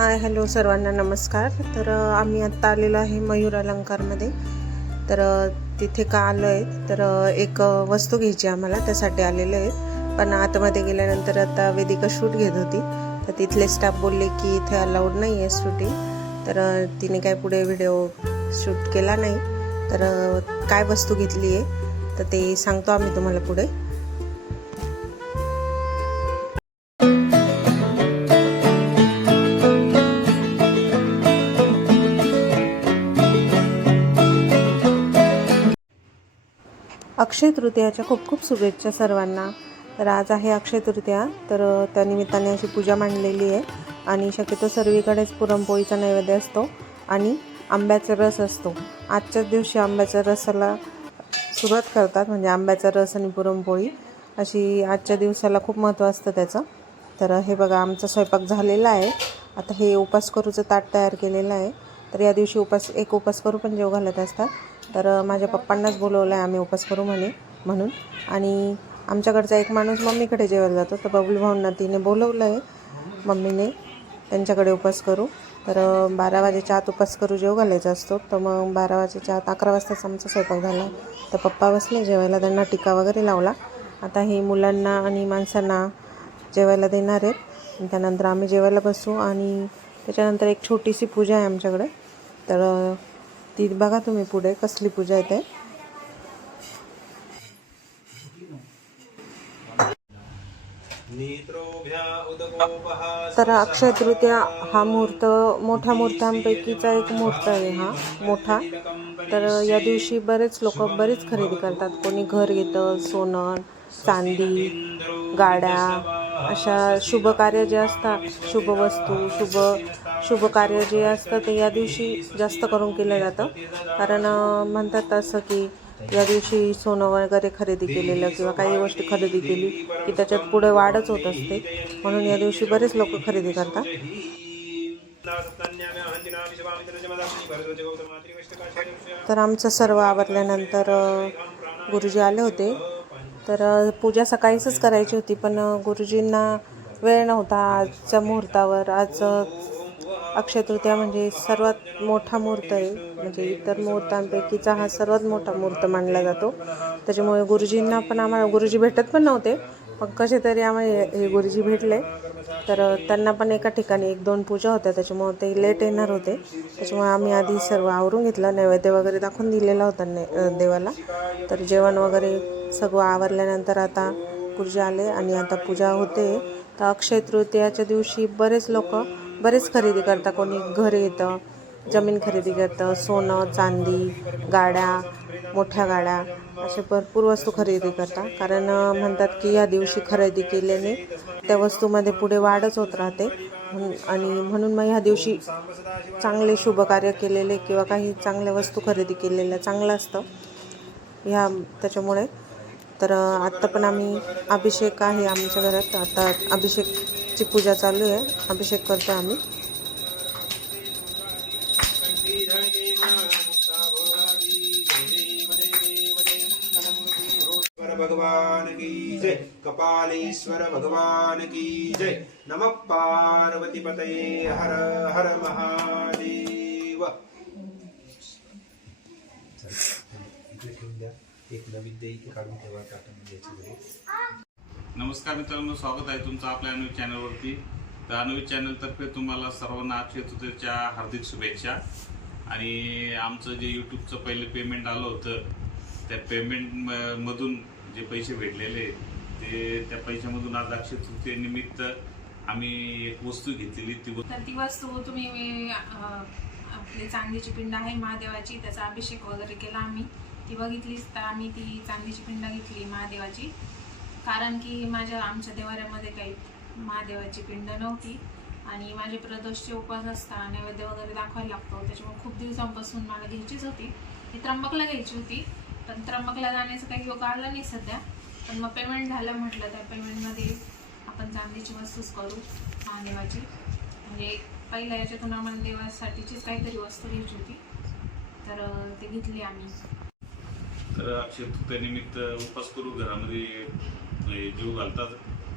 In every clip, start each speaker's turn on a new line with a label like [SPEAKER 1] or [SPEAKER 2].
[SPEAKER 1] Hi hello सर्वांना नमस्कार. तर आम्ही आत्ता आलेलो आहे मयूर अलंकारमध्ये. तर तिथे का आलो आहे? तर एक वस्तू घ्यायची आम्हाला त्यासाठी आलेलो आहे. पण आतमध्ये गेल्यानंतर आता वेदिका शूट घेत होती. तर तिथले स्टाफ बोलले की इथे अलाउड नाही आहे शूटिंग. तर तिने काय पुढे व्हिडिओ शूट केला नाही. तर काय वस्तू घेतली आहे? तर ते सांगतो आम्ही तुम्हाला पुढे. अक्षय तृतीयाच्या खूप खूप शुभेच्छा सर्वांना. तर आज आहे अक्षय तृतीया तर त्या त्यानिमित्ताने अशी पूजा मांडलेली आहे. आणि शक्यतो सर्वीकडेच पुरणपोळीचा नैवेद्य असतो आणि आंब्याचा रस असतो. आजच्याच दिवशी आंब्याच्या रसाला सुरुवात करतात म्हणजे आंब्याचा रस आणि पुरणपोळी. अशी आजच्या दिवसाला खूप महत्त्व असतं त्याचं. तर हे बघा आमचा स्वयंपाक झालेला आहे. आता हे उपास करूचं ताट तयार केलेलं आहे. तर या दिवशी उपास एक उपास करू पण जेव घालत असतात. तर माझ्या पप्पांनाच बोलवलं आहे आम्ही उपास करू म्हणे म्हणून. आणि आमच्याकडचा एक माणूस मम्मीकडे जेवायला जातो तर बबलू भाऊंना तिने बोलवलं आहे मम्मीने त्यांच्याकडे उपास करू. तर बारा वाजेच्या आत उपास करू जेव घालायचा असतो. तर मग बारा वाजेच्या आत अकरा वाजताच आमचा स्वयंपाक झाला. तर पप्पा बसले जेवायला त्यांना टिका वगैरे लावला. आता हे मुलांना आणि माणसांना जेवायला देणार आहेत. त्यानंतर आम्ही जेवायला बसू आणि त्याच्यानंतर एक छोटीशी पूजा आहे आमच्याकडे. तर ती बघा तुम्ही पुढे कसली पूजा आहे ते.
[SPEAKER 2] नेत्रोभ्या उदकोपहा
[SPEAKER 1] तर अक्षय तृतीया हा मुहूर्त मोठ्या मुहूर्तांपैकीचा एक मुहूर्त आहे हा मोठा. तर या दिवशी बरेच लोक बरीच खरेदी करतात. कोणी घर घेतं सोनं चांदी गाड्या अशा शुभ कार्य जे असतात शुभ वस्तू शुभ शुभ कार्य जे असतं ते या दिवशी जास्त करून केलं जातं. कारण म्हणतात असं की या दिवशी सोनं वगैरे खरेदी केलेलं किंवा काही गोष्टी खरेदी केली की त्याच्यात पुढे वाढच होत असते. म्हणून या दिवशी बरेच लोक खरेदी करतात. तर आमचं सर्व आवरल्यानंतर गुरुजी आले होते. तर पूजा सकाळीच करायची होती पण गुरुजींना वेळ नव्हता आजच्या मुहूर्तावर. आज अक्षय तृतीया म्हणजे सर्वात मोठा मुहूर्त आहे. म्हणजे इतर मुहूर्तांपैकीचा हा सर्वात मोठा मुहूर्त मानला जातो. त्याच्यामुळे गुरुजींना पण आम्हाला गुरुजी भेटत पण नव्हते पण कसे तरी आम्हाला हे गुरुजी भेटले. तर त्यांना पण एका ठिकाणी एक दोन पूजा होत्या त्याच्यामुळे ते लेट येणार होते. त्याच्यामुळे आम्ही आधी सर्व आवरून घेतलं नैवेद्य वगैरे दाखवून दिलेला होता ने देवाला. तर जेवण वगैरे सगळं आवरल्यानंतर आता गुरुजी आले आणि आता पूजा होते. तर अक्षय तृतीयाच्या दिवशी बरेच लोक बरेच खरेदी करतात कोणी घर येतं जमीन खरेदी करतं सोनं चांदी गाड्या मोठ्या गाड्या असे भरपूर वस्तू खरेदी करतात कारण म्हणतात की या दिवशी खरेदी केल्याने त्या वस्तूमध्ये पुढे वाढच होत राहते. आणि म्हणून मग ह्या दिवशी चांगले शुभ कार्य केलेले किंवा काही चांगल्या वस्तू खरेदी केलेल्या चांगलं असतं. ह्या त्याच्यामुळे तर आत्ता पण आम्ही अभिषेक आहे आमच्या घरात. आता अभिषेकची पूजा चालू आहे. अभिषेक करतो आम्ही.
[SPEAKER 2] भगवान की जय कपालेश्वर भगवान की जय. नमः पार्वती पते हर हर महादेव. एक नवीन देई काढून ठेवा ताटामध्ये याच्यामध्ये
[SPEAKER 3] नमस्कार मित्रांनो स्वागत आहे तुमचं आपल्या अनुज चॅनलवरती. तर अनुज चॅनलतर्फे तुम्हाला सर्वांना अक्षय तृतीयेच्या हार्दिक शुभेच्छा. आणि आमचं जे यूट्यूबचं पहिले पेमेंट आलं होतं त्या पेमेंट मधून जे पैसे भेटलेले ते त्या पैशामधून आज अक्षय तृतीयेनिमित्त आम्ही एक वस्तू घेतलेली ती वस्तू
[SPEAKER 4] तर ती वस्तू तुम्ही आपली चांदीची पिंड आहे महादेवाची त्याचा अभिषेक वगैरे केला आम्ही. ती बघितलीच तर आम्ही ती चांदीची पिंड घेतली महादेवाची. कारण की माझ्या आमच्या देवाऱ्यामध्ये काही महादेवाची पिंड नव्हती. आणि माझे प्रदोषचे उपवास असता नैवेद्य वगैरे दाखवायला लागतो. त्याच्यामुळे खूप दिवसांपासून मला घ्यायचीच होती. ती त्र्यंबकला घ्यायची होती. पण त्र्यंबकला जाण्याचा काही योग आला नाही सध्या. पण मग पेमेंट झालं म्हटलं त्या पेमेंटमध्ये आपण चांदीची वस्तूच करू महादेवाची. म्हणजे पहिल्या याच्यातून आम्हाला देवासाठीचीच काहीतरी वस्तू घ्यायची होती. तर ते घेतली आम्ही.
[SPEAKER 3] तर अक्षय तृतीयेनिमित्त उपास करू घरामध्ये म्हणजे जीव घालतात.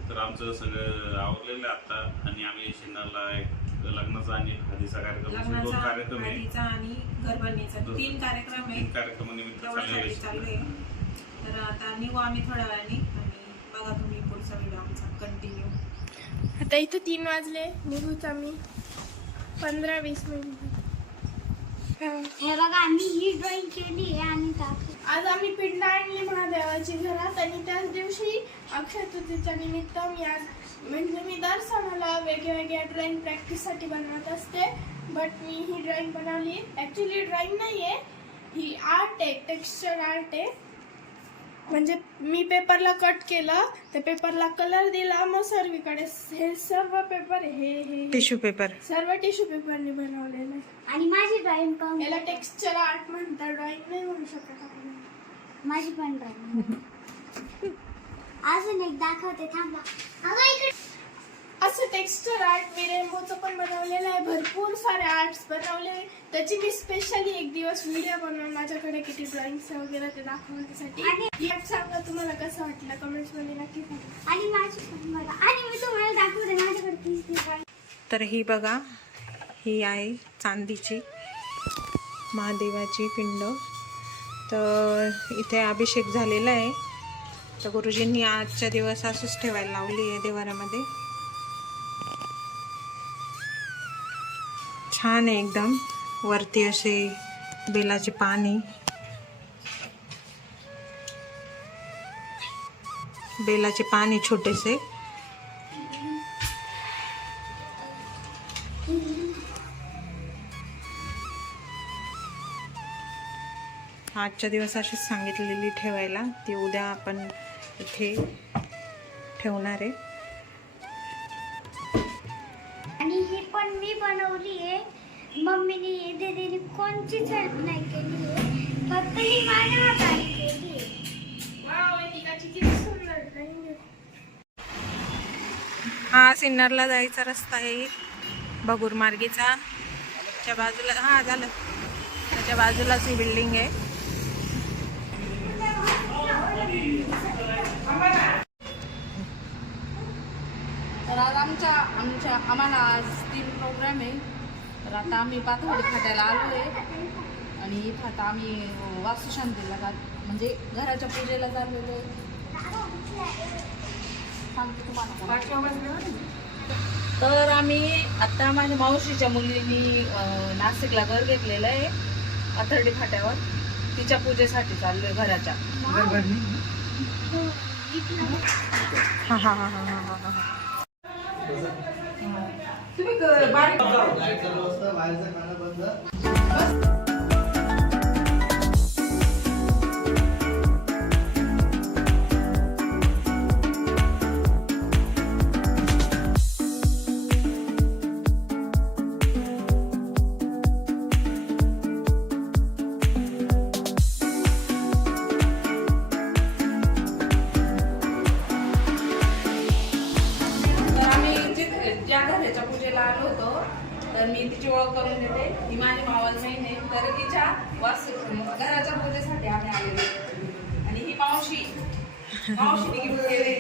[SPEAKER 3] तर आमचं सगळं आवरलेलं आहे आत्ता. आणि आम्ही शेणाला एक लग्नाचा आणि हळदीचा कार्यक्रम दोन कार्यक्रम आहे.
[SPEAKER 4] तीन कार्यक्रम आहे
[SPEAKER 3] कार्यक्रमानिमित्त चाललेले
[SPEAKER 4] तर आता निघू आम्ही थोड्या वेळाने. आणि बघा तुम्ही पुढचा व्हिडिओ आमचा कंटिन्यू
[SPEAKER 5] आता इथे तीन वाजले. निघूच आम्ही. पंधरा वीस मिनिट.
[SPEAKER 6] हे बघा आम्ही ही ड्रॉइंग केली आहे आणि
[SPEAKER 5] आज आम्ही पिंड आणली महादेवाची घरात आणि त्याच दिवशी अक्षय तृतीच्या निमित्त मी आज म्हणजे मी दर सणाला वेगळ्या वेगळ्या ड्रॉइंग प्रॅक्टिससाठी बनवत असते बट मी ही ड्रॉइंग बनवली. ॲक्च्युली ड्रॉइंग नाही आहे ही आर्ट आहे टेक्स्चर आर्ट आहे. म्हणजे मी पेपरला कट केलं त्या पेपरला कलर दिला मग सर्वीकडे हे सर्व पेपर हे हे
[SPEAKER 1] टिश्यू पेपर.
[SPEAKER 5] सर्व टिश्यू पेपरने बनवलेलं. आहे
[SPEAKER 6] आणि माझी ड्रॉइंग पण
[SPEAKER 5] याला टेक्स्चर आर्ट म्हणतात ड्रॉइंग नाही म्हणू शकत आपण.
[SPEAKER 6] माझी पण ड्रॉइंग अजून एक दाखवते थांबा. अगं इकडे.
[SPEAKER 5] असं टेक्स्चर आर्ट मी रेनबोचं पण बनवलेलं भरपूर सारे आर्ट्स बनवले. त्याची मी स्पेशली एक दिवस व्हिडिओ बनवून माझ्याकडे किती ड्रॉइंग्स वगैरे ते दाखवण्यासाठी
[SPEAKER 6] आणि-
[SPEAKER 5] ही आर्ट सांगा तुम्हाला कसं वाटलं कमेंट्समध्ये नक्की सांगा.
[SPEAKER 6] आणि माझी पण बघा. आणि मी तुम्हाला दाखवते माझ्याकडे
[SPEAKER 1] तर ही बघा ही आहे चांदीची महादेवाची पिंड. तर इथे अभिषेक झालेला आहे. तर गुरुजींनी आजच्या दिवस असंच ठेवायला लावली आहे देवाऱ्यामध्ये. छान आहे एकदम. वरती असे बेलाचे पाणी बेलाचे पाणी छोटेसे. आजच्या दिवस अशीच सांगितलेली ठेवायला. ती उद्या आपण इथे ठेवणार आहे.
[SPEAKER 6] मम्मीने दीदीने कोणचीच हेल्प नाही केली आहे फक्त ही माझ्या हाताने केली
[SPEAKER 1] हा सिन्नरला जायचा रस्ता आहे. बगूर मार्गीचा. त्या बाजूला हा झालं. त्याच्या बाजूलाच ही बिल्डिंग आहे.
[SPEAKER 7] तर आज आमच्या आमच्या आम्हाला आज तीन प्रोग्राम आहे. तर आता आम्ही पाथर्डी फाट्याला आलो आहे आणि इथं आता आम्ही वास्तुशांतीला जात म्हणजे घराच्या पूजेला चाललेलो आहे. सांगते तुम्हाला. तर आम्ही आता माझ्या मावशीच्या मुलीनी नाशिकला घर घेतलेलं आहे पाथर्डी फाट्यावर. तिच्या पूजेसाठी चाललोय घराच्या.
[SPEAKER 1] हा हा हा हा हा हा.
[SPEAKER 7] तुम्ही बारीक तर तर मी तिची ओळख करून देते. ही मावल बहीण आहे. तर तिच्या वास्तू घराच्या पूजेसाठी आम्ही आलेलो आणि ही मावशी मावशीने गिफ्ट केले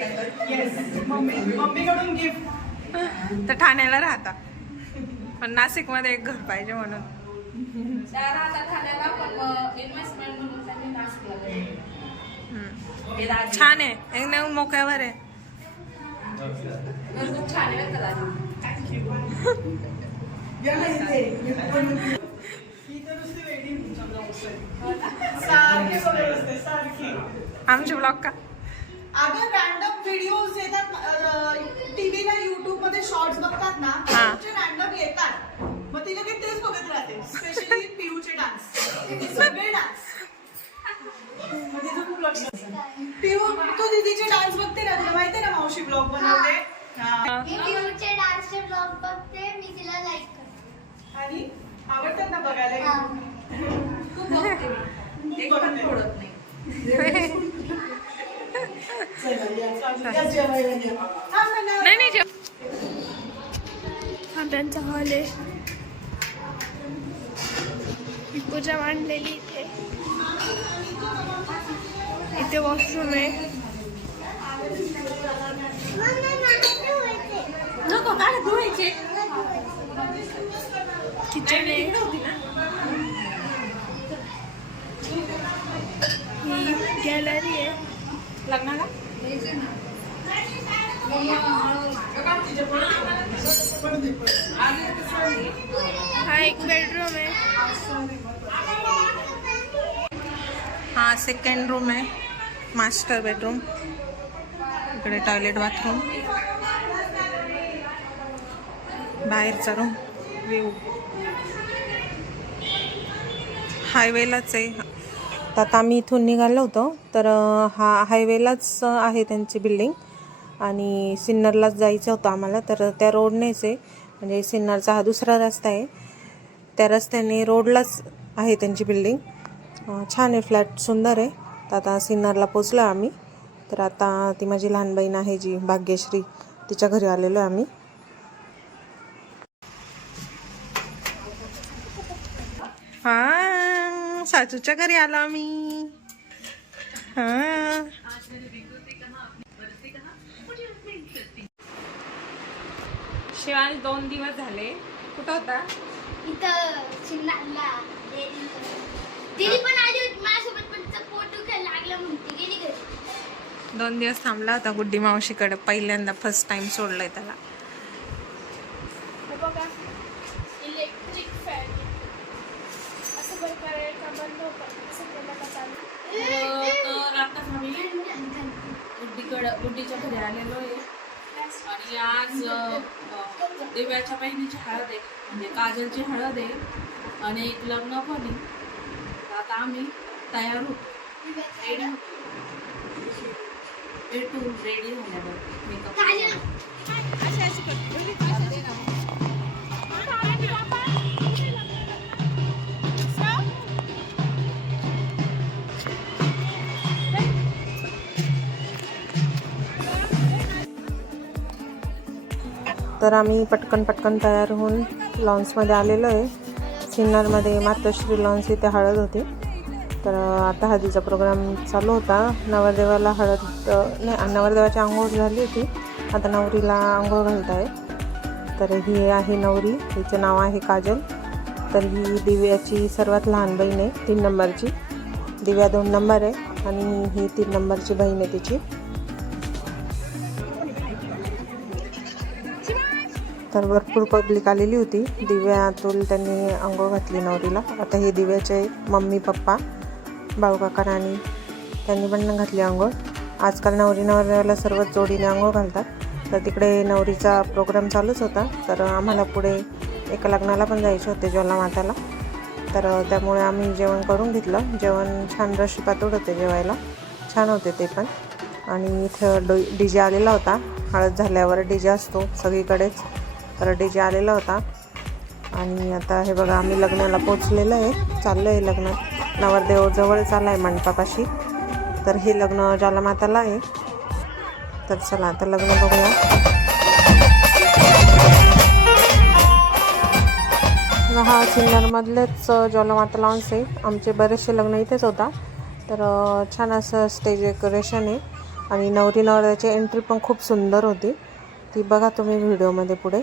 [SPEAKER 5] मम्मीकडून गिफ्ट
[SPEAKER 1] तर ठाण्याला राहता. पण नाशिकमध्ये एक घर पाहिजे म्हणून.
[SPEAKER 7] त्या राहतात ठाण्याला पण इन्व्हेस्टमेंट म्हणून त्यांनी नाशिकला घेतलं.
[SPEAKER 1] हम्म.
[SPEAKER 7] हे दाजी.
[SPEAKER 1] छान आहे. एकदम मोक्यावर आहे.
[SPEAKER 7] खूप छान आहे बरं
[SPEAKER 1] आमचे ब्लॉग का?
[SPEAKER 8] अगं रॅन्डम व्हिडिओज येतात टीव्हीला युट्यूबमध्ये शॉर्ट्स बघतात ना
[SPEAKER 1] हा.
[SPEAKER 8] रॅन्डम येतात. मग ती लगेच तेच बघत राहते. स्पेशली पिऊचे डान्स सगळे डान्स असतं. पिऊ तू दीदीचे डान्स बघते ना तुला माहितीये ना मावशी ब्लॉग बनवते? हा.
[SPEAKER 6] मी पिऊचे डान्सचे ब्लॉग बघते मी तिला लाईक करते.
[SPEAKER 8] आणि आवडतात ना बघायला
[SPEAKER 6] हा.
[SPEAKER 7] खूप बघते मी एक पण सोडत नाही
[SPEAKER 8] चला, या, चालेल. या जेवायला या. थांब ना, ना.
[SPEAKER 1] नाही नाही जेव
[SPEAKER 5] हा त्यांचा हॉल आहे ही पूजा मांडलेली इथे इथे वॉशरूम आहे
[SPEAKER 6] मग नाही मला धुवायचे.
[SPEAKER 7] नको काय धुवायचे
[SPEAKER 5] किचन आहे ही गॅलरी आहे.
[SPEAKER 4] लग्नाला?
[SPEAKER 5] हा एक बेडरूम आहे.
[SPEAKER 1] हा सेकंड रूम आहे. मास्टर बेडरूम इकडे टॉयलेट बाथरूम बाहेरचा रूम व्ह्यू हायवेलाच आहे. तर आता आम्ही इथून निघालो होतो. तर हा हायवेलाच आहे त्यांची बिल्डिंग. आणि सिन्नरलाच जायचं होतं आम्हाला. तर त्या रोडनेच आहे. म्हणजे सिन्नरचा हा दुसरा रस्ता आहे. त्या रस्त्याने रोडलाच आहे त्यांची बिल्डिंग. छान आहे. फ्लॅट सुंदर आहे. तर आता सिन्नरला पोचलो आम्ही. तर आता ती माझी लहान बहीण आहे जी भाग्यश्री. तिच्या घरी आलेलो आहे आम्ही हा सासूच्या घरी आलो आम्ही. हा.
[SPEAKER 4] शिवाय दोन दिवस झाले. कुठं होता?
[SPEAKER 6] इथं चिन्नाला दिदी पण आली होती. माझ्यासोबत पण तिचा फोटो घ्यायला लागला म्हणते गेली घरी.
[SPEAKER 1] दोन दिवस थांबला होता गुड्डी मावशीकडे. पहिल्यांदा फर्स्ट टाइम सोडलंय त्याला
[SPEAKER 5] हे बघा इलेक्ट्रिक फॅन असं बरं करायला का बंद होतं असं केलं का चालू
[SPEAKER 7] तर आता आम्ही गुड्डीकडं गुड्डीच्या घरी आलेलो आहे. आणि आज दिव्याच्या बहिणीची हळद आहे. म्हणजे काजलची हळद आहे. आणि एक लग्न पण आहे. आता आम्ही तयार होतो. रेडी होतो. भेटू रेडी झाल्यावर मेकअप
[SPEAKER 1] तर आम्ही पटकन पटकन तयार होऊन लॉन्समध्ये आलेलो आहे. सिन्नरमध्ये मातोश्री लॉन्स इथे हळद होती. तर आता हळदीचा प्रोग्राम चालू होता. नवरदेवाला हळद नाही नवरदेवाची आंघोळ झाली होती. आता नवरीला आंघोळ घालत आहे. तर ही आहे नवरी. हिचं नाव आहे काजल. तर ही दिव्याची सर्वात लहान बहीण आहे तीन नंबरची. दिव्या दोन नंबर आहे आणि ही तीन नंबरची बहीण आहे तिची. तर भरपूर पब्लिक आलेली होती. दिव्यातून त्यांनी अंघोळ घातली नवरीला. आता हे दिव्याचे मम्मी पप्पा बाळूकाका आणि त्यांनी पण घातली आंघोळ आजकाल नवरी नवऱ्याला सर्वच जोडीने आंघोळ घालतात. तर तिकडे नवरीचा प्रोग्राम चालूच होता. तर आम्हाला पुढे एका लग्नाला पण जायचे होते ज्वालामाताला तर त्यामुळे आम्ही जेवण करून घेतलं. जेवण छान रशी पातोड होते जेवायला. छान होते ते पण. आणि इथं डो डी जे आलेला होता. हळद झाल्यावर डी जे असतो सगळीकडेच. तर डी जे आलेला होता. आणि आता हे बघा आम्ही लग्नाला पोचलेलं आहे. चाललं आहे लग्न. नवरदेव जवळच आला आहे मंडपापाशी. तर हे लग्न ज्वालामाताला आहे. तर चला आता लग्न बघूया. हा सिन्नरमधलेच ज्वालामाता लॉन्स आहे. आमचे बरेचसे लग्न इथेच होता. तर छान असं स्टेज डेकोरेशन आहे. आणि नवरी नवऱ्याची एंट्री पण खूप सुंदर होती. ती बघा तुम्ही व्हिडिओमध्ये पुढे.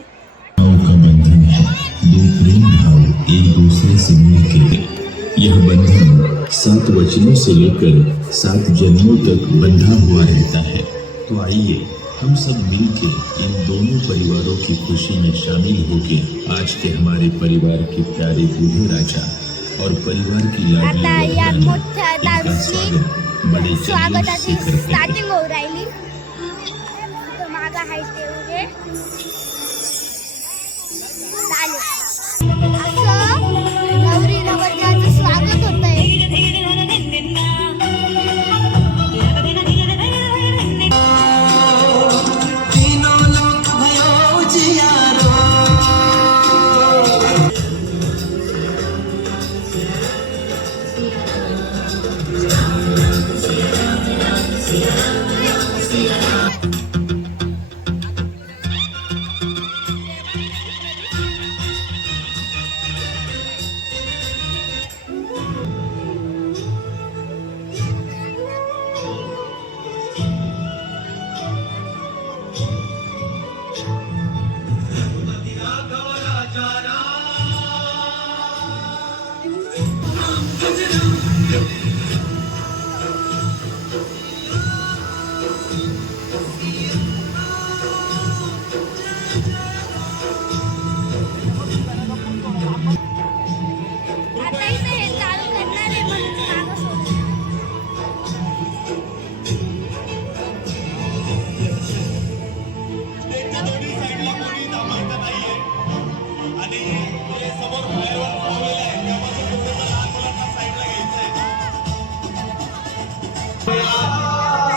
[SPEAKER 9] यह बंधन सात वचनों से लेकर सात जन्मों तक बंधा हुआ रहता है। तो आइए हम सब मिलके इन दोनों परिवारों की खुशी में शामिल होके आज के हमारे परिवार के प्यारे दूल्हे राजा और परिवार की लाडली स्वागत बड़े जल्लोष
[SPEAKER 6] स्वागताची
[SPEAKER 9] से करते हैं।
[SPEAKER 6] स्टार्टिंग राहिली मागा ते Thank you.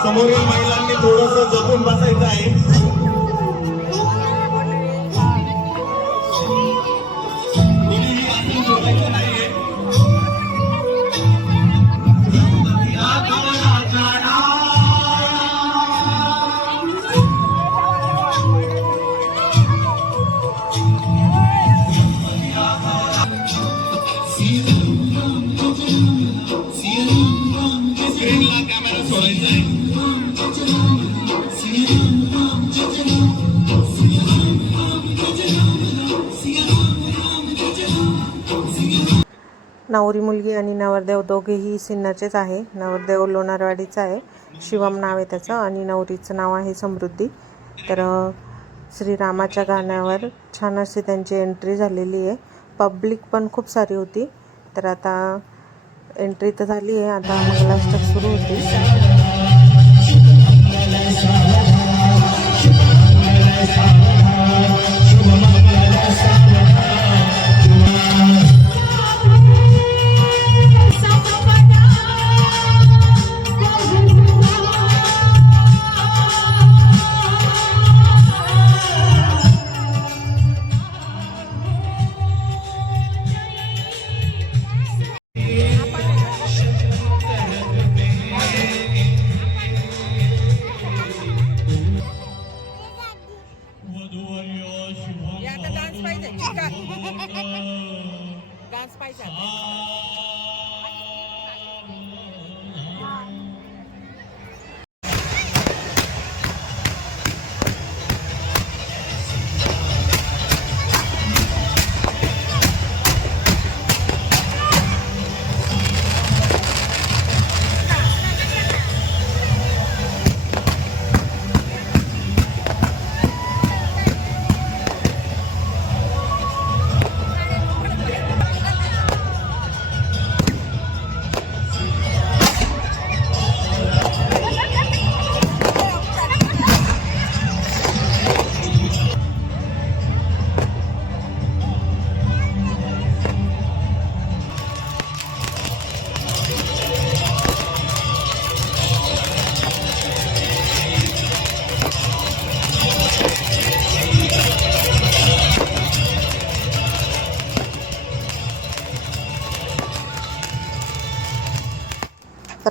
[SPEAKER 10] समोरील महिलांनी थोडस जपून बसायचं आहे.
[SPEAKER 1] नवरी मुलगी आणि नवरदेव दोघेही सिन्नरचेच आहे. नवरदेव लोणारवाडीचा आहे. शिवम नाव आहे त्याचं आणि नवरीचं नाव आहे समृद्धी. तर श्रीरामाच्या गाण्यावर छान अशी त्यांची एंट्री झालेली आहे. पब्लिक पण खूप सारी होती. तर आता एंट्री तर झाली आहे. आता मंगलाष्टक सुरू होती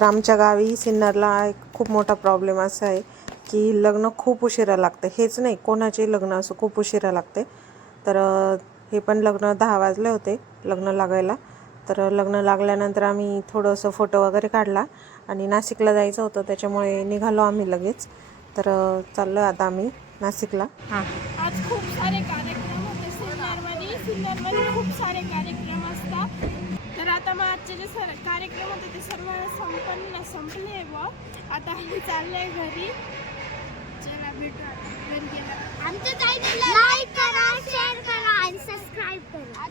[SPEAKER 1] तर आमच्या गावी सिन्नरला एक खूप मोठा प्रॉब्लेम असा आहे की लग्न खूप उशिरा लागते. हेच नाही कोणाचेही लग्न असं खूप उशिरा लागते. तर अ, हे पण लग्न दहा वाजले होते लग्न लागायला. तर लग्न लागल्यानंतर आम्ही थोडंसं फोटो वगैरे काढला आणि नाशिकला जायचं होतं त्याच्यामुळे निघालो आम्ही लगेच. तर चाललो आता आम्ही नाशिकला.
[SPEAKER 5] आज खूप सारे कार्यक्रम होते सिन्नरमध्ये. सिन्नरमध्ये खूप सारे कार्यक्रम आता मग आजचे जे सर कार्यक्रम होते ते सर्व संपन्न संपले व आता आम्ही चाललोय घरी. चला भेटू घरी
[SPEAKER 6] आमच्या चॅनलला लाईक करा शेअर करा आणि सबस्क्राईब करा.